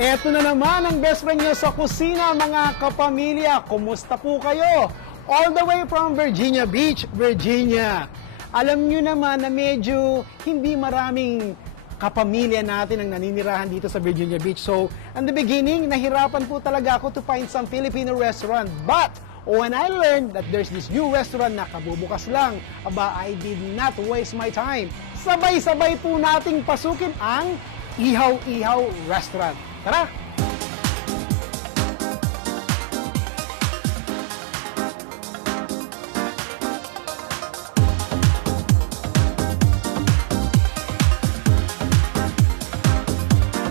Eto na naman ang best friend nyo sa kusina, mga kapamilya. Kumusta po kayo? All the way from Virginia Beach, Virginia. Alam nyo naman na medyo hindi maraming kapamilya natin ang naninirahan dito sa Virginia Beach. So, in the beginning, nahirapan po talaga ako to find some Filipino restaurant. But, when I learned that there's this new restaurant na kabubukas lang, I did not waste my time. Sabay-sabay po nating pasukin ang Ihaw-Ihaw Restaurant. Tara!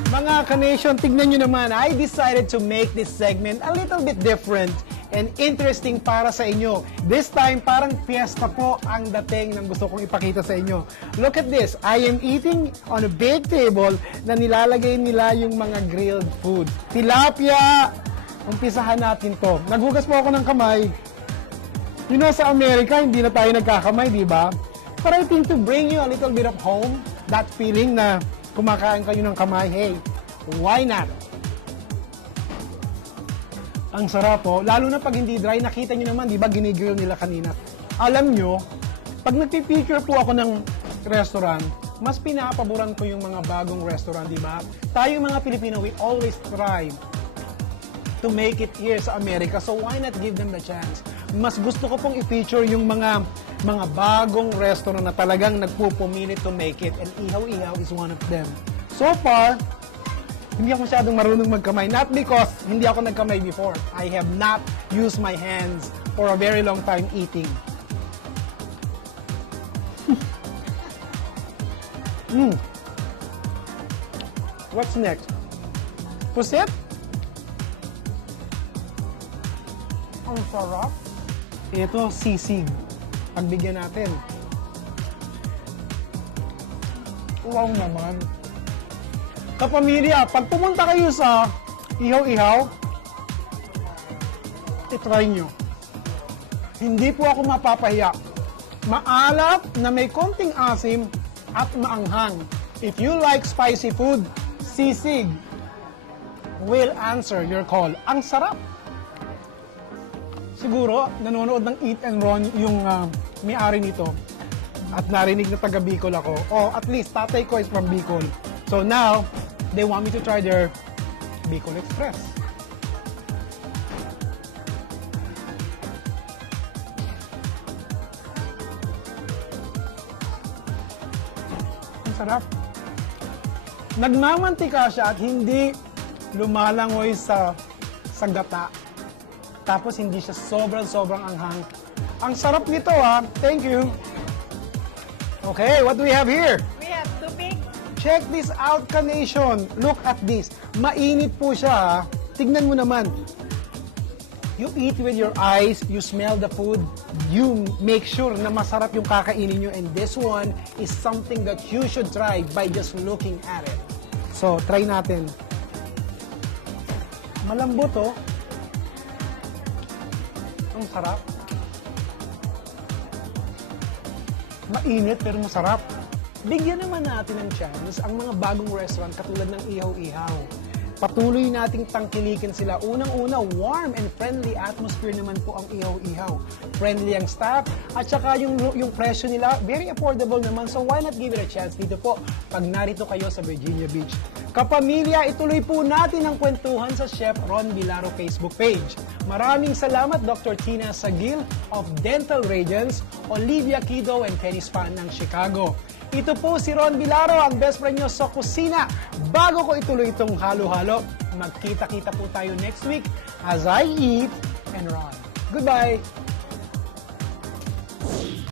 Mga ka-nation, tignan nyo naman, I decided to make this segment a little bit different and interesting para sa inyo. This time, parang fiesta po ang dating ng gusto kong ipakita sa inyo. Look at this. I am eating on a big table na nilalagay nila yung mga grilled food. Tilapia! Umpisahan natin to. Naghugas po ako ng kamay. You know, sa Amerika, hindi na tayo nagkakamay, di ba? But I think to bring you a little bit of home, that feeling na kumakain kayo ng kamay, hey, why not? Ang sarap po, lalo na pag hindi dry, nakita nyo naman, di ba, ginigrill nila kanina. Alam nyo, pag nagpipicture po ako ng restaurant, mas pinapaboran ko yung mga bagong restaurant, di ba? Tayong mga Pilipino, we always try to make it here sa Amerika, so why not give them the chance? Mas gusto ko pong i-feature yung mga bagong restaurant na talagang nagpupumilit to make it, and Ihaw-Ihaw is one of them. So far, hindi ako masyadong marunong magkamay. Not because hindi ako nagkamay before. I have not used my hands for a very long time eating. What's next? Pusit? Ang sarap. Ito, sisig. Pagbigyan natin. Wow naman. Kapamilya, pag pumunta kayo sa Ihaw-Ihaw, itry nyo. Hindi po ako mapapahiya. Maalat na may konting asim at maanghang. If you like spicy food, sisig will answer your call. Ang sarap. Siguro, nanonood ng Eat and Run yung may-ari nito. At narinig na taga Bicol ako. O at least, tatay ko is from Bicol. So now, they want me to try their Bicol Express. Ang sarap. Nagmamantika siya at hindi lumalangoy sa gata. Tapos hindi siya sobrang anghang. Ang sarap nito ha. Thank you. Okay, what do we have here? We have tubig. Check this out, ka-nation. Look at this. Mainit po siya, ha? Tignan mo naman. You eat with your eyes, you smell the food, you make sure na masarap yung kakainin nyo, and this one is something that you should try by just looking at it. So, try natin. Malambot, oh. Ang sarap. Mainit, pero masarap. Bigyan naman natin ng chance ang mga bagong restaurant katulad ng Ihaw-Ihaw. Patuloy nating tangkilikin sila. Unang-una, warm and friendly atmosphere naman po ang Ihaw-Ihaw. Friendly ang staff at saka yung presyo nila, very affordable naman. So why not give it a chance dito po pag narito kayo sa Virginia Beach. Kapamilya, ituloy po natin ang kwentuhan sa Chef Ron Vilaro Facebook page. Maraming salamat Dr. Tina Sagil of Dental Radiance, Olivia Kido and Penny Span ng Chicago. Ito po si Ron Vilaro, ang best friend nyo sa kusina. Bago ko ituloy itong halo-halo, magkita-kita po tayo next week as I eat and run. Goodbye!